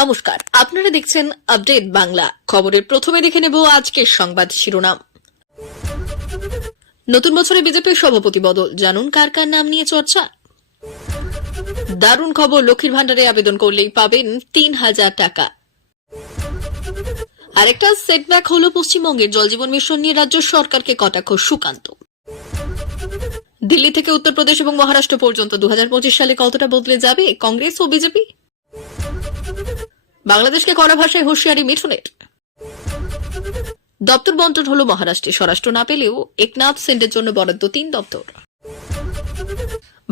নমস্কার, আপনারা দেখছেন আপডেট বাংলা। খবরের প্রথমে দেখে নেব আজকের সংবাদ শিরোনাম। নতুন বছরে বিজেপির সভাপতি বদল, জানুন কার কার নাম নিয়ে চর্চা। দারুণ খবর, লক্ষ্মীর ভান্ডারে আবেদন করলেই পাবেন ৩,০০০ টাকা। আরেকটা সেটব্যাক হল পশ্চিমবঙ্গের জলজীবন মিশন নিয়ে রাজ্য সরকারকে কটাক্ষ সুকান্ত। দিল্লি থেকে উত্তরপ্রদেশ এবং মহারাষ্ট্র পর্যন্ত ২০২৫ সালে কতটা বদলে যাবে কংগ্রেস ও বিজেপি। বাংলাদেশকে কড়া ভাষায় হুঁশিয়ারি মিঠুনের। দপ্তর বন্টন হল মহারাষ্ট্রে, স্বরাষ্ট্র না পেলেও একনাথ সেন্টের জন্য বরাদ্দ ৩ দপ্তর।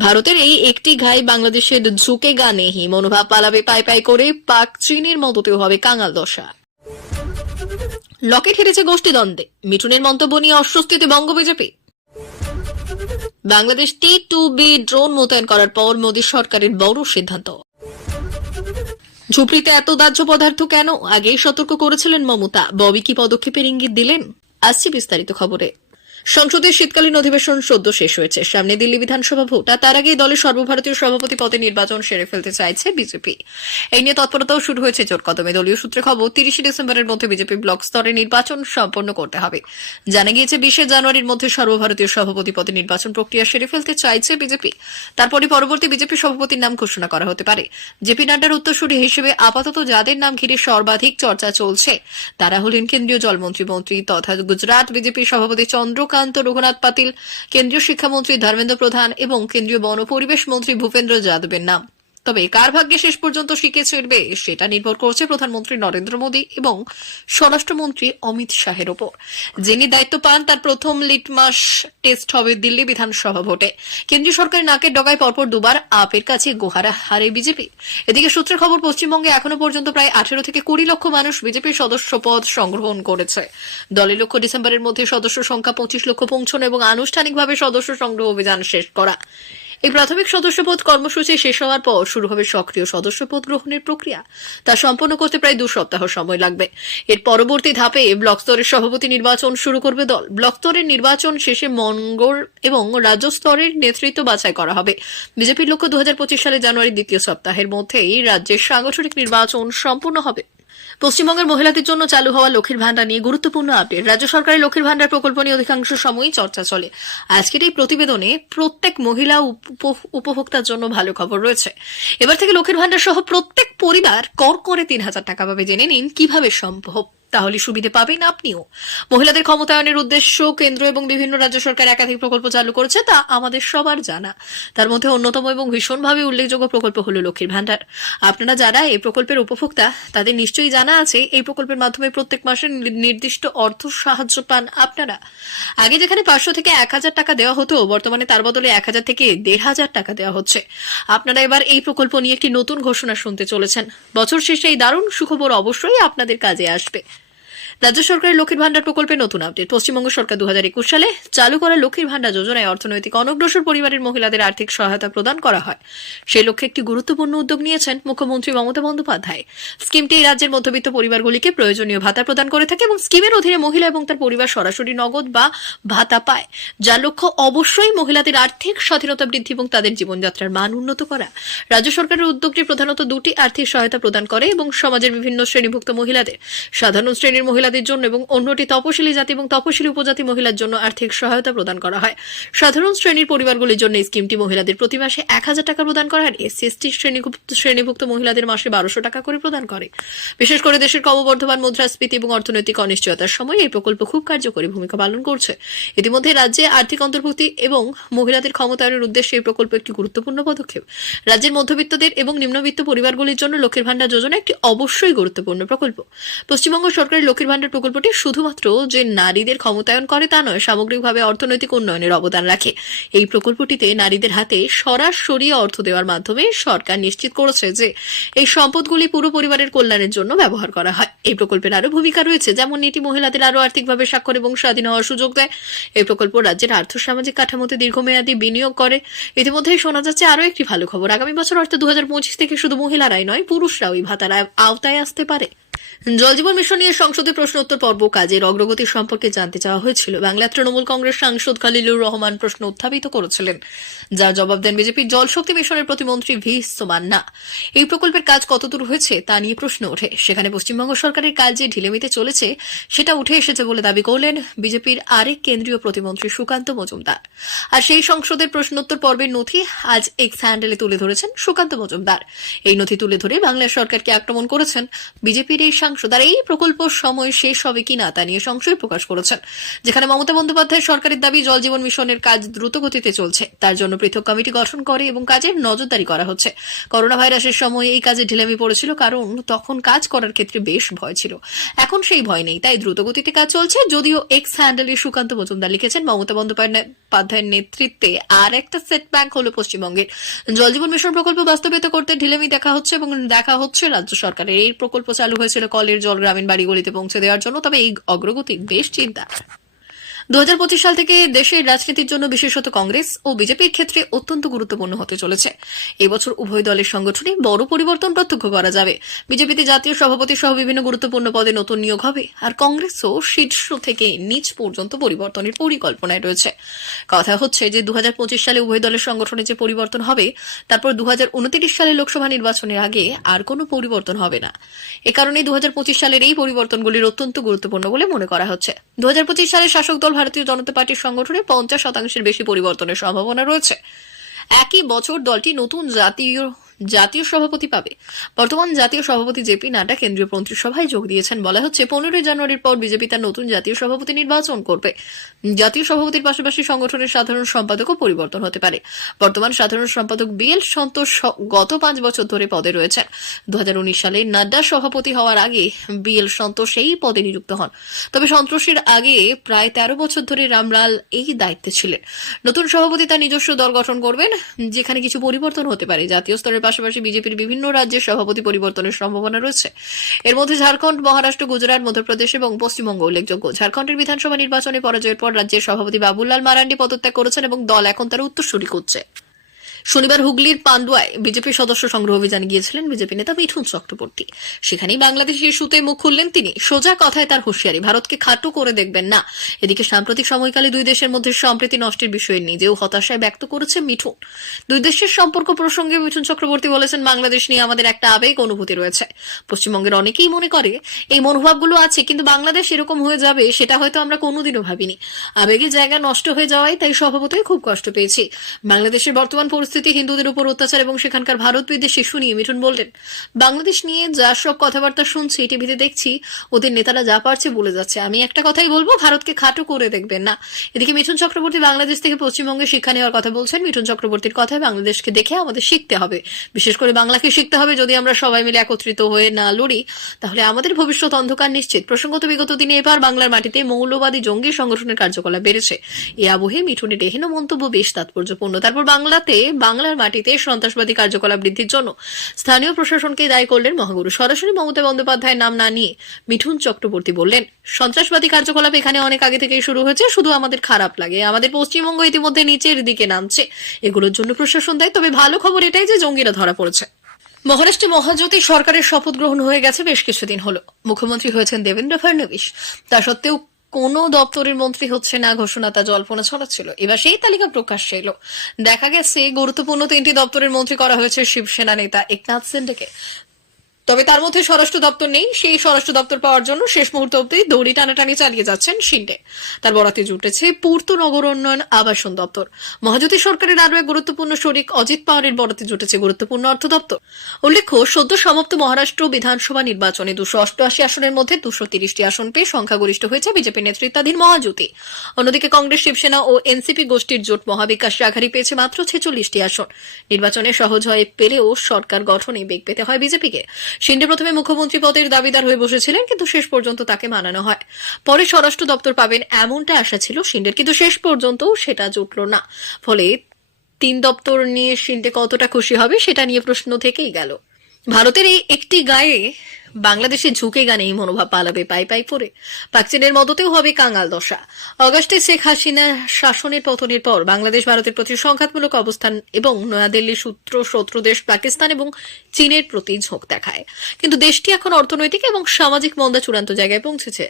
ভারতের এই একটি ঘাই বাংলাদেশের ঝুঁকে গা নেহি, মনোভাব পালাবে পাই পাই করে, পাক চীনের মদতেও হবে কাঙাল দশা। লকেট হেরেছে গোষ্ঠীদ্বন্দ্বে, মিঠুনের মন্তব্য নিয়ে অস্বস্তিতে বঙ্গ বিজেপি। বাংলাদেশ T-2B ড্রোন মোতায়েন করার পর মোদী সরকারের বড় সিদ্ধান্ত। ঝুপড়িতে এত দাহ্য পদার্থ কেন, আগেই সতর্ক করেছিলেন মমতা, ববি কি পদক্ষেপের ইঙ্গিত দিলেন? আসছি বিস্তারিত খবরে। সংসদের শীতকালীন অধিবেশন সদ্য শেষ হয়েছে, সামনে দিল্লি বিধানসভা ভোট, আর তার আগেই দলের সর্বভারতীয় সভাপতি পদে নির্বাচন সেরে ফেলতে চাইছে বিজেপি। এই নিয়ে তৎপরতাও শুরু হয়েছে জোর কদমে। দলীয় সূত্রে খবর, ৩০ ডিসেম্বরের মধ্যে বিজেপি ব্লক স্তরে নির্বাচন সম্পন্ন করতে হবে। জানা গিয়েছে ২০ জানুয়ারির মধ্যে সর্বভারতীয় সভাপতি পদে নির্বাচন প্রক্রিয়া সেরে ফেলতে চাইছে বিজেপি। তারপরে পরবর্তী বিজেপি সভাপতির নাম ঘোষণা করা হতে পারে। জেপি নাড্ডার উত্তরসূরি হিসেবে আপাতত যাদের নাম ঘিরে সর্বাধিক চর্চা চলছে তারা হলেন কেন্দ্রীয় জলমন্ত্রী তথা গুজরাট বিজেপি সভাপতি চন্দ্রকান্ত রঘুনাথ পাতিল, কেন্দ্রীয় শিক্ষামন্ত্রী ধর্মেন্দ্র প্রধান এবং কেন্দ্রীয় বন পরিবেশ মন্ত্রী ভূপেন্দ্র যাদবের নাম। তবে কার ভাগ্যে শেষ পর্যন্ত শিখে চড়বে সেটা নির্ভর করছে প্রধানমন্ত্রী নরেন্দ্র মোদী এবং স্বরাষ্ট্রমন্ত্রী অমিত শাহের ওপর। যিনি দায়িত্ব পান তার প্রথম লিটমাস টেস্ট হবে দিল্লি বিধানসভা ভোটে। কেন্দ্রীয় সরকারের নাকের ডগায় পরপর দুবার আপের কাছে গোহারা হারে বিজেপি। এদিকে সূত্রের খবর, পশ্চিমবঙ্গে এখনো পর্যন্ত প্রায় ১৮ থেকে ২০ লক্ষ মানুষ বিজেপির সদস্য পদ সংগ্রহণ করেছে। দলের লক্ষ্য ডিসেম্বরের মধ্যে সদস্য সংখ্যা ২৫ লক্ষ পৌঁছানো এবং আনুষ্ঠানিকভাবে সদস্য সংগ্রহ অভিযান শেষ করা। এই প্রাথমিক সদস্যপদ কর্মসূচি শেষ হওয়ার পর শুরু হবে সক্রিয় সদস্যপদ গ্রহণের প্রক্রিয়া। তা সম্পন্ন করতে প্রায় ২ সপ্তাহ সময় লাগবে। এর পরবর্তী ধাপে ব্লক স্তরের সভাপতি নির্বাচন শুরু করবে দল। ব্লক স্তরের নির্বাচন শেষে মঙ্গল এবং রাজ্য স্তরের নেতৃত্ব বাছাই করা হবে। বিজেপির লক্ষ্য ২০২৫ সালের জানুয়ারির দ্বিতীয় সপ্তাহের মধ্যেই রাজ্যের সাংগঠনিক নির্বাচন সম্পূর্ণ হবে। পশ্চিমবঙ্গের মহিলাদের জন্য চালু হওয়া লক্ষ্মীর ভান্ডার নিয়ে গুরুত্বপূর্ণ আপডেট। রাজ্য সরকারের লক্ষ্মীর ভান্ডার প্রকল্প নিয়ে অধিকাংশ সময়ই চর্চা চলে। আজকের এই প্রতিবেদনে প্রত্যেক মহিলা উপভোক্তার জন্য ভালো খবর রয়েছে। এবার থেকে লক্ষ্মীর ভান্ডার সহ প্রত্যেক পরিবার কর করে ৩,০০০ টাকা পাবে। জেনে নিন কিভাবে সম্ভব, তাহলে সুবিধে পাবেন আপনিও। মহিলাদের ক্ষমতায়নের উদ্দেশ্য কেন্দ্র এবং বিভিন্ন রাজ্য সরকার একাধিক প্রকল্প চালু করেছে, তা আমাদের সবার জানা। তার মধ্যে অন্যতম এবং ভীষণভাবে উল্লেখযোগ্য প্রকল্প হল লক্ষ্মীর ভান্ডার। আপনারা যারা এই প্রকল্পের উপভোক্তা তাদের নিশ্চয়ই জানা আছে এই প্রকল্পের মাধ্যমে প্রত্যেক মাসে নির্দিষ্ট অর্থ সাহায্য পান আপনারা। আগে যেখানে ৫০০ থেকে ১,০০০ টাকা দেওয়া হতো, বর্তমানে তার বদলে ১,০০০ থেকে ১,৫০০ টাকা দেওয়া হচ্ছে। আপনারা এবার এই প্রকল্প নিয়ে একটি নতুন ঘোষণা শুনতে চলেছেন। বছর শেষে এই দারুণ সুখবর অবশ্যই আপনাদের কাজে আসবে। রাজ্য সরকারের লক্ষ্মীর ভান্ডার প্রকল্পে নতুন আপডেট। পশ্চিমবঙ্গ সরকার ২০২১ সালে চালু করা লক্ষ্মীর ভান্ডার যোজনায় অর্থনৈতিক অনগ্রসর পরিবারের মহিলাদের আর্থিক সহায়তা প্রদান করা হয়। সেই লক্ষ্যে একটি গুরুত্বপূর্ণ উদ্যোগ নিয়েছেন মুখ্যমন্ত্রী মমতা বন্দ্যোপাধ্যায়। স্কিমটি রাজ্যের মধ্যবিত্ত পরিবারগুলিকে প্রয়োজনীয় ভাতা প্রদান করে থাকে এবং স্কিমের অধীনে মহিলা এবং তার পরিবার সরাসরি নগদ বা ভাতা পায়, যার লক্ষ্য অবশ্যই মহিলাদের আর্থিক স্বাধীনতা বৃদ্ধি এবং তাদের জীবনযাত্রার মান উন্নত করা। রাজ্য সরকারের উদ্যোগটি প্রধানত দুটি আর্থিক সহায়তা প্রদান করে এবং সমাজের বিভিন্ন শ্রেণীভুক্ত মহিলাদের, সাধারণ শ্রেণীর মহিলাদের জন্য এবং অন্যটি তপশিলি জাতি এবং তপশিলি উপজাতি মহিলার জন্য আর্থিক সহায়তা প্রদান করা হয়। সাধারণ শ্রেণীর পরিবারগুলির জন্য এই স্কিমটি মহিলাদের প্রতি মাসে ১,০০০ টাকা প্রদান করা আর এসসি/এসটি শ্রেণীভুক্ত মহিলাদের মাসে ১,২০০ টাকা করে প্রদান করে। বিশেষ করে দেশের ক্রমবর্ধমান মুদ্রাস্ফীতি এবং অর্থনৈতিক অনিশ্চয়তার সময় এই প্রকল্প খুব কার্যকরী ভূমিকা পালন করছে। ইতিমধ্যে রাজ্যে আর্থিক অন্তর্ভুক্তি এবং মহিলাদের ক্ষমতায়নের উদ্দেশ্যে এই প্রকল্প একটি গুরুত্বপূর্ণ পদক্ষেপ। রাজ্যের মধ্যবিত্তদের এবং নিম্নবিত্ত পরিবারগুলির জন্য লক্ষ্মীর ভান্ডার যোজনা একটি অবশ্যই গুরুত্বপূর্ণ প্রকল্প। পশ্চিমবঙ্গ সরকারের লক্ষ্মীর ভান্ডার প্রকল্পটি শুধুমাত্র যে নারীদের ক্ষমতায়ন করে তা নয়, সামগ্রিকভাবে অর্থনৈতিক উন্নয়নের অবদান রাখে। এই প্রকল্পটিতে নারীদের হাতে সরাসরি অর্থ দেওয়ার মাধ্যমে সরকার নিশ্চিত করেছে যে এই সম্পদগুলি পুরো পরিবারের কল্যাণের জন্য ব্যবহার করা হয়। এই প্রকল্পের আরও ভূমিকা রয়েছে, যেমন এটি মহিলাদের আরও আর্থিকভাবে স্বাক্ষর এবং স্বাধীন হওয়ার সুযোগ দেয়। এই প্রকল্প রাজ্যের আর্থসামাজিক কাঠামোতে দীর্ঘমেয়াদী বিনিয়োগ করে। ইতিমধ্যেই শোনা যাচ্ছে আরও একটি ভালো খবর, আগামী বছর অর্থাৎ ২০২৫ থেকে শুধু মহিলারাই নয়, পুরুষরাও এই ভাতার আওতায় আসতে পারে। জলজীবন মিশন নিয়ে সংসদে প্রশ্নোত্তর পর্ব কাজের অগ্রগতি সম্পর্কে জানতে চাওয়া হয়েছিল। বাংলার তৃণমূল কংগ্রেস সাংসদ খলিলুর রহমান প্রশ্ন উত্থাপিত করেছিলেন, যার জবাব দেন বিজেপির জলশক্তি মিশনের প্রতিমন্ত্রী ভি সোমান্না। এই প্রকল্পের কাজ কতদূর হয়েছে তা নিয়ে প্রশ্ন ওঠে। সেখানে পশ্চিমবঙ্গ সরকারের কাজ যে ঢিলেমিতে চলেছে সেটা উঠে এসেছে বলে দাবি করলেন বিজেপির আরেক কেন্দ্রীয় প্রতিমন্ত্রী সুকান্ত মজুমদার। আর সেই সংসদের প্রশ্নোত্তর পর্বের নথি আজ এক্স হ্যান্ডেলে তুলে ধরেছেন সুকান্ত মজুমদার। এই নথি তুলে ধরে বাংলার সরকারকে আক্রমণ করেছেন বিজেপির এই সাংসদ। আর এই প্রকল্প সময় শেষ হবে কিনা তা নিয়ে সংশয় প্রকাশ করেছেন। যেখানে মমতা বন্দ্যোপাধ্যায় সরকারের দাবি জল জীবন মিশনের কাজ দ্রুত গতিতে চলছে, তার জন্য পৃথক কমিটি গঠন করে এবং কাজের নজরদারি করা হচ্ছে। করোনা ভাইরাসের সময় এই কাজে ঢিলামি পড়েছিল, কারণ তখন কাজ করার ক্ষেত্রে বেশ ভয় ছিল। এখন সেই ভয় নেই, তাই দ্রুত গতিতে কাজ চলছে। যদিও এক্স হ্যান্ডেলে সুকান্ত মজুমদার লিখেছেন, মমতা বন্দ্যোপাধ্যায়ের নেতৃত্বে আর একটা সেটব্যাক হলো পশ্চিমবঙ্গের। জল জীবন মিশন প্রকল্প বাস্তবায়িত করতে ঢিলামি দেখা হচ্ছে এবং দেখা হচ্ছে রাজ্য সরকারের। এই প্রকল্প চালু হয়েছিল কলের জল গ্রামীণ বাড়িগুলিতে পৌঁছে দেওয়ার জন্য, তবে এই অগ্রগতি বেশ চিন্তা। 2025 সাল থেকে দেশের রাজনীতির জন্য বিশেষত কংগ্রেস ও বিজেপির ক্ষেত্রে অত্যন্ত গুরুত্বপূর্ণ হতে চলেছে। এবছর উভয় দলের সংগঠনে বড় পরিবর্তন প্রত্যক্ষ করা যাবে। বিজেপিতে জাতীয় সভাপতি সহ বিভিন্ন গুরুত্বপূর্ণ পদে নতুন নিয়োগ হবে, আর কংগ্রেসও শীর্ষ থেকে নিচ পর্যন্ত পরিবর্তনের পরিকল্পনায় রয়েছে। কথা হচ্ছে যে 2025 সালে উভয় দলের সংগঠনে যে পরিবর্তন হবে, তারপর 2029 সালে লোকসভা নির্বাচনের আগে আর কোনো পরিবর্তন হবে না। এ কারণে 2025 সালের এই পরিবর্তনগুলির অত্যন্ত গুরুত্বপূর্ণ বলে মনে করা হচ্ছে। 2025 সালে শাসক দল ভারতীয় জনতা পার্টির সংগঠনে 50% বেশি পরিবর্তনের সম্ভাবনা রয়েছে। একই বছর দলটি নতুন জাতীয় সভাপতি পাবে। বর্তমান জাতীয় সভাপতি জেপি নাড্ডা কেন্দ্রীয় মন্ত্রিসভায় যোগ দিয়েছেন। বলা হচ্ছে 15 জানুয়ারির পর বিজেপি তার নতুন জাতীয় সভাপতি নির্বাচন করবে। জাতীয় সভাপতির পাশাপাশি সংগঠনের সাধারণ সম্পাদকও পরিবর্তন হতে পারে। বর্তমান সাধারণ সম্পাদক বিএল সন্তোষ গত 5 বছর ধরে পদে রয়েছেন। 2019 সালে নাড্ডা সভাপতি হওয়ার আগে বিএল সন্তোষ এই পদে নিযুক্ত হন। তবে সন্তোষের আগে প্রায় 13 বছর ধরে রামলাল এই দায়িত্বে ছিলেন। নতুন সভাপতি তার নিজস্ব দল গঠন করবেন, যেখানে কিছু পরিবর্তন হতে পারে। জাতীয় স্তরের পাশাপাশি বিজেপির বিভিন্ন রাজ্যের সভাপতি পরিবর্তনের সম্ভাবনা রয়েছে। এর মধ্যে ঝাড়খণ্ড, মহারাষ্ট্র, গুজরাট, মধ্যপ্রদেশ এবং পশ্চিমবঙ্গ উল্লেখযোগ্য। ঝাড়খণ্ডের বিধানসভা নির্বাচনে পরাজয়ের পর রাজ্যের সভাপতি বাবুলাল মারান্ডি পদত্যাগ করেছেন এবং দল এখন তার উত্তরসূরি করছে। শনিবার হুগলির পান্ডুয়ায় বিজেপি সদস্য সংগ্রহ অভিযানে গিয়েছিলেন বিজেপি নেতা মিঠুন চক্রবর্তী। সেখানেই বাংলাদেশি ইস্যুতে মুখ খুললেন তিনি। সোজা কথায় তার হুঁশিয়ারি, ভারতকে খাটো করে দেখবেন না। এদিকে সাম্প্রতিক সময়কালে দুই দেশের মধ্যে সম্প্রীতি নষ্টের বিষয়ে নিজেও হতাশায় ব্যক্ত করেছে মিঠুন। দুই দেশের সম্পর্ক প্রসঙ্গে মিঠুন চক্রবর্তী বলেছেন, বাংলাদেশ নিয়ে আমাদের একটা আবেগ অনুভূতি রয়েছে। পশ্চিমবঙ্গের অনেকেই মনে করে এই মনোভাবগুলো আছে, কিন্তু বাংলাদেশ এরকম হয়ে যাবে সেটা হয়তো আমরা কোনোদিনও ভাবিনি। আবেগের জায়গা নষ্ট হয়ে যাওয়ায় তাই স্বভাবতই খুব কষ্ট পেয়েছি। বাংলাদেশের বর্তমান পরিস্থিতি, হিন্দুদের উপর অত্যাচার এবং সেখানকার ভারত বিদ্বেষ ইস্যু নিয়ে মিঠুন বললেন, বাংলাদেশ নিয়ে যা সব কথাবার্তা শুনছি, টিভিতে দেখছি, ওদের নেতারা যা পারছে বলে যাচ্ছে। আমি একটা কথাই বলবো, ভারতকে খাটো করে দেখবেন না। এদিকে মিঠুন চক্রবর্তী বাংলাদেশ থেকে পশ্চিমবঙ্গে শিক্ষা নেওয়ার কথা বলছেন। মিঠুন চক্রবর্তীর কথায়, বাংলাদেশকে দেখে আমাদের শিখতে হবে, বিশেষ করে বাংলাকে শিখতে হবে। যদি আমরা সবাই মিলে একত্রিত হয়ে না লড়ি, তাহলে আমাদের ভবিষ্যৎ অন্ধকার নিশ্চিত। প্রসঙ্গত বিগত দিনে এবার বাংলার মাটিতে মৌলবাদী জঙ্গি সংগঠনের কার্যকলাপ বেড়েছে। এই আবহে মিঠুনের এহেন মন্তব্য বেশ তাৎপর্যপূর্ণ। তারপর বাংলার মাটিতে সন্ত্রাসবাদী কার্যকলাপ বৃদ্ধির জন্য স্থানীয় প্রশাসনকে দায়ী করলেন মহাগুরু। সরাসরি মমতা বন্দ্যোপাধ্যায়ের নাম না নিয়ে মিঠুন চক্রবর্তী বললেন, সন্ত্রাসবাদী কার্যকলাপ এখানে অনেক আগে থেকেই শুরু হয়েছে, শুধু আমাদের খারাপ লাগে। আমাদের পশ্চিমবঙ্গ ইতিমধ্যে নিচের দিকে নামছে, এগুলোর জন্য প্রশাসন দায়ী। তবে ভালো খবর এটাই যে জঙ্গিরা ধরা পড়েছে। মহারাষ্ট্রে মহাজ্যোতি সরকারের শপথ গ্রহণ হয়ে গেছে বেশ কিছুদিন হলো। মুখ্যমন্ত্রী হয়েছেন দেবেন্দ্র ফডনবিস। তা সত্ত্বেও কোন দপ্তরের মন্ত্রী হচ্ছে না ঘোষণা তা জল্পনা ছড়াচ্ছিল। এবার সেই তালিকা প্রকাশ্যে এলো। দেখা গেছে গুরুত্বপূর্ণ 3টি দপ্তরের মন্ত্রী করা হয়েছে শিবসেনা নেতা একনাথ শিন্ডেকে। তবে তার মধ্যে স্বরাষ্ট্র দপ্তর নেই। সেই স্বরাষ্ট্র দপ্তর পাওয়ার জন্য শেষ মুহূর্ত অব্দি দড়ি টানাটানি চালিয়ে যাচ্ছেন শিন্ডে। তার বরাতে জুটেছে পূর্ত নগর উন্নয়ন আবাসন দপ্তর। মহাজ্যোতি সরকারের আরও এক গুরুত্বপূর্ণ শরিক অজিত পাওয়ারের বরাতে জুটেছে গুরুত্বপূর্ণ অর্থ দপ্তর। উল্লেখ্য, সদ্য সমাপ্ত মহারাষ্ট্র বিধানসভা নির্বাচনে 288 আসনের মধ্যে 230টি আসন পেয়ে সংখ্যাগরিষ্ঠ হয়েছে বিজেপি নেতৃত্বাধীন মহাজ্যোতি। অন্যদিকে কংগ্রেস, শিবসেনা ও এনসিপি গোষ্ঠীর জোট মহাবিকাশ আঘাড়ি পেয়েছে মাত্র 46টি আসন। নির্বাচনে সহজ হয়ে পেলেও সরকার গঠনে বেগ পেতে হয় বিজেপিকে। শিন্ডে প্রথমে মুখ্যমন্ত্রী পদের দাবিদার হয়ে বসেছিলেন, কিন্তু শেষ পর্যন্ত তাকে মানানো হয়। পরে স্বরাষ্ট্র দপ্তর পাবেন এমনটা আশা ছিল শিন্ডের, কিন্তু শেষ পর্যন্ত সেটা জুটল না। ফলে 3 দপ্তর নিয়ে শিন্ডে কতটা খুশি হবে সেটা নিয়ে প্রশ্ন থেকেই গেল। ভারতের এই একটি গায়ে বাংলাদেশে ঝুঁকে গানে এই মনোভাব পালাবে পাই পাই পরে পাকচীনের মদতেও হবে কাঙাল দশা। অগাস্টে শেখ হাসিনা শাসনের পতনের পর বাংলাদেশ ভারতের প্রতি সংঘাতমূলক অবস্থান এবং নয়াদিল্লির শত্রু দেশ পাকিস্তান এবং চীনের প্রতি ঝোঁক দেখায়। কিন্তু দেশটি এখন অর্থনৈতিক এবং সামাজিক মন্দা চূড়ান্ত জায়গায় পৌঁছেছে।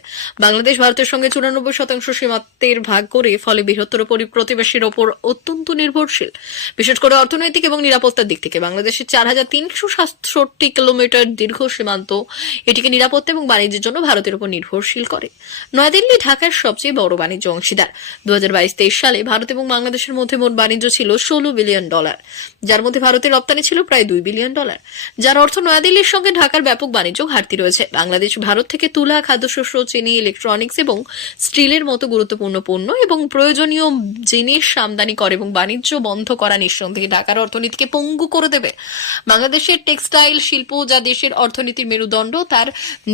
বাংলাদেশ ভারতের সঙ্গে 94% সীমান্তের ভাগ করে, ফলে বৃহত্তর প্রতিবেশীর ওপর অত্যন্ত নির্ভরশীল। বিশেষ করে অর্থনৈতিক এবং নিরাপত্তার দিক থেকে বাংলাদেশের 4367 কিলোমিটার দীর্ঘ সীমান্ত এটিকে নিরাপত্তা এবং বাণিজ্যের জন্য ভারতের উপর নির্ভরশীল করে। নয়াদিল্লি ঢাকার সবচেয়ে বড় বাণিজ্য অংশীদার। 2022-23 সালে ভারত এবং বাংলাদেশের মধ্যে মোট বাণিজ্য ছিল $16 বিলিয়ন, যার মধ্যে ভারতের রপ্তানি ছিল প্রায় $2 বিলিয়ন, যার অর্থ নয়াদিল্লির সঙ্গে ঢাকার ব্যাপক বাণিজ্য ঘাটতি রয়েছে। বাংলাদেশ ভারত থেকে তুলা, খাদ্যশস্য, চিনি, ইলেকট্রনিক্স এবং স্টিলের মতো গুরুত্বপূর্ণ পণ্য এবং প্রয়োজনীয় জিনিস আমদানি করে এবং বাণিজ্য বন্ধ করা নিঃসন্দেহে ঢাকার অর্থনীতিকে পঙ্গু করে দেবে। বাংলাদেশের টেক্সটাইল শিল্প, যা দেশের অর্থনীতির মেরুদণ্ড, তার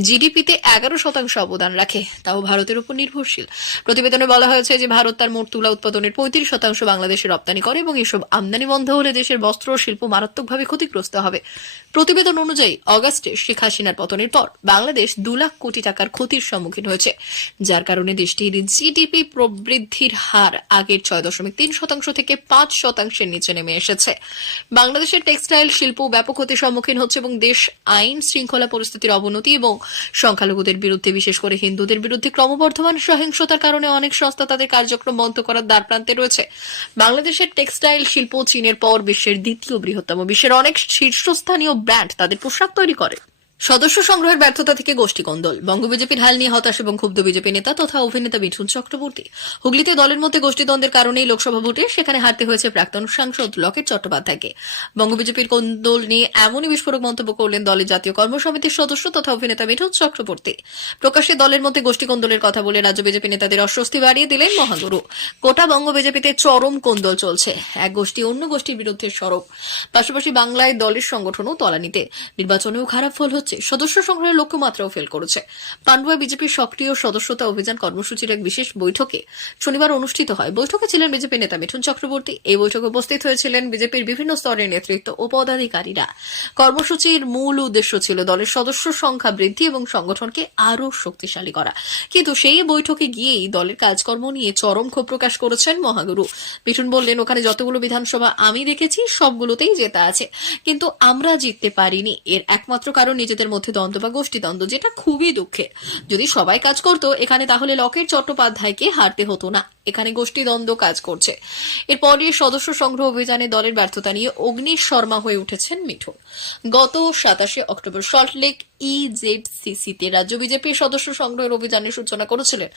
জিডিপিতে 11% অবদান রাখে, তাও ভারতের উপর নির্ভরশীল। প্রতিবেদনে বলা হয়েছে যে ভারত তার মোট তুলা উৎপাদনের 35% বাংলাদেশে রপ্তানি করে এবং এসব আমদানি বন্ধ হলে দেশের বস্ত্র শিল্প মারাত্মকভাবে ক্ষতিগ্রস্ত হবে। প্রতিবেদন অনুযায়ী অগাস্টে শেখ হাসিনার পতনের পর বাংলাদেশ 2 লাখ কোটি টাকার ক্ষতির সম্মুখীন হয়েছে, যার কারণে দেশটির জিডিপি প্রবৃদ্ধির হার আগের 6.3% থেকে 5% নিচে নেমে এসেছে। বাংলাদেশের টেক্সটাইল শিল্প ব্যাপক ক্ষতির সম্মুখীন হচ্ছে এবং দেশ আইন শৃঙ্খলা পরিস্থিতির অবনতি এবং সংখ্যালঘুদের বিরুদ্ধে, বিশেষ করে হিন্দুদের বিরুদ্ধে ক্রমবর্ধমান সহিংসতার কারণে অনেক সংস্থা তাদের কার্যক্রম বন্ধ করার দ্বারপ্রান্তে রয়েছে। বাংলাদেশের টেক্সটাইল শিল্প চীনের পর বিশ্বের দ্বিতীয় বৃহত্তম। বিশ্বের অনেক শীর্ষস্থানীয় ব্র্যান্ড তাদের পোশাক তৈরি করে। সদস্য সংগ্রহের ব্যর্থতা থেকে গোষ্ঠী কোন্দল। বঙ্গ বিজেপির হাল নিয়ে হতাশ এবং ক্ষুব্ধ বিজেপি নেতা তথা অভিনেতা মিঠুন চক্রবর্তী। হুগলিতে দলের মধ্যে গোষ্ঠীদ্বন্দ্বের কারণেই লোকসভা ভোটে সেখানে হারতে হয়েছে প্রাক্তন সাংসদ লকেট চট্টোপাধ্যায়কে। বঙ্গ বিজেপির কোন্দল নিয়ে এমনই বিস্ফোরক মন্তব্য করলেন দলের জাতীয় কর্মসমিতির সদস্য তথা অভিনেতা মিঠুন চক্রবর্তী। প্রকাশ্যে দলের মধ্যে গোষ্ঠী কোন্দলের কথা বলে রাজ্য বিজেপি নেতাদের অস্বস্তি বাড়িয়ে দিলেন মহাগুরু। গোটা বঙ্গ বিজেপিতে চরম কোন্দল চলছে। এক গোষ্ঠী অন্য গোষ্ঠীর বিরুদ্ধে সরব। পাশাপাশি বাংলায় দলের সংগঠনও তলানিতে। নির্বাচনেও খারাপ ফল হচ্ছে। সদস্য সংগ্রহের লক্ষ্যমাত্রাও ফেল করেছে। পান্ডুয়া বিজেপির সক্রিয় সদস্যতা অভিযান কর্মসূচির এক বিশেষ বৈঠকে শনিবার অনুষ্ঠিত হয়। বৈঠকে ছিলেন বিজেপি নেতা মিঠুন চক্রবর্তী। এই বৈঠকে উপস্থিত হয়েছিলেন বিজেপির বিভিন্ন স্তরের নেতৃত্ব ও পদাধিকারীরা। কর্মসূচির মূল উদ্দেশ্য ছিল দলের সদস্য সংখ্যা বৃদ্ধি এবং সংগঠনকে আরও শক্তিশালী করা। কিন্তু সেই বৈঠকে গিয়েই দলের কাজকর্ম নিয়ে চরম ক্ষোভ প্রকাশ করেছেন মহাগুরু। মিঠুন বললেন, ওখানে যতগুলো বিধানসভা আমি দেখেছি সবগুলোতেই জেতা আছে, কিন্তু আমরা জিততে পারিনি। এর একমাত্র কারণ নিজেদের মধ্যে দ্বন্দ্ব বা গোষ্ঠী দ্বন্দ্ব, যেটা খুবই দুঃখের। যদি সবাই কাজ করতো এখানে, তাহলে লকেট চট্টোপাধ্যায়কে হারতে হতো না। এখানে গোষ্ঠী দ্বন্দ্ব কাজ করছে। এরপরই সদস্য সংগ্রহ অভিযানে দলের ব্যর্থতা নিয়ে অগ্নি শর্মা হয়ে উঠেছেন মিঠুন। গত 27 অক্টোবর সল্টলেক ইজেডসিসিতে রাজ্য বিজেপির সদস্য সংগ্রহের অভিযানের সূচনা করেছিলেন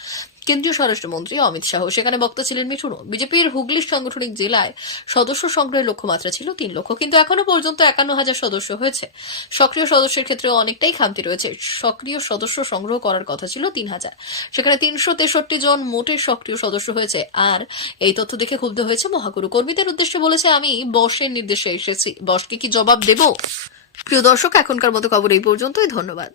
কেন্দ্রীয় স্বরাষ্ট্রমন্ত্রী অমিত শাহ। সেখানে বক্তা ছিলেন মিঠুনও। বিজেপির হুগলি সাংগঠনিক জেলায় সদস্য সংগ্রহের লক্ষ্যমাত্রা ছিল 3 লক্ষ, কিন্তু এখনো পর্যন্ত 51,000 সদস্য হয়েছে। সক্রিয় সদস্যের ক্ষেত্রে অনেকটাই খামতি রয়েছে। সক্রিয় সদস্য সংগ্রহ করার কথা ছিল 3,000, সেখানে 363 জন মোটে সক্রিয় সদস্য হয়েছে। আর এই তথ্য দেখে ক্ষুব্ধ হয়েছে মহাগুরু। কর্মীদের উদ্দেশ্যে বলেছে, আমি বসের নির্দেশে এসেছি, বসকে কি জবাব দেব? প্রিয় দর্শক, এখনকার মতো খবর এই পর্যন্তই। ধন্যবাদ।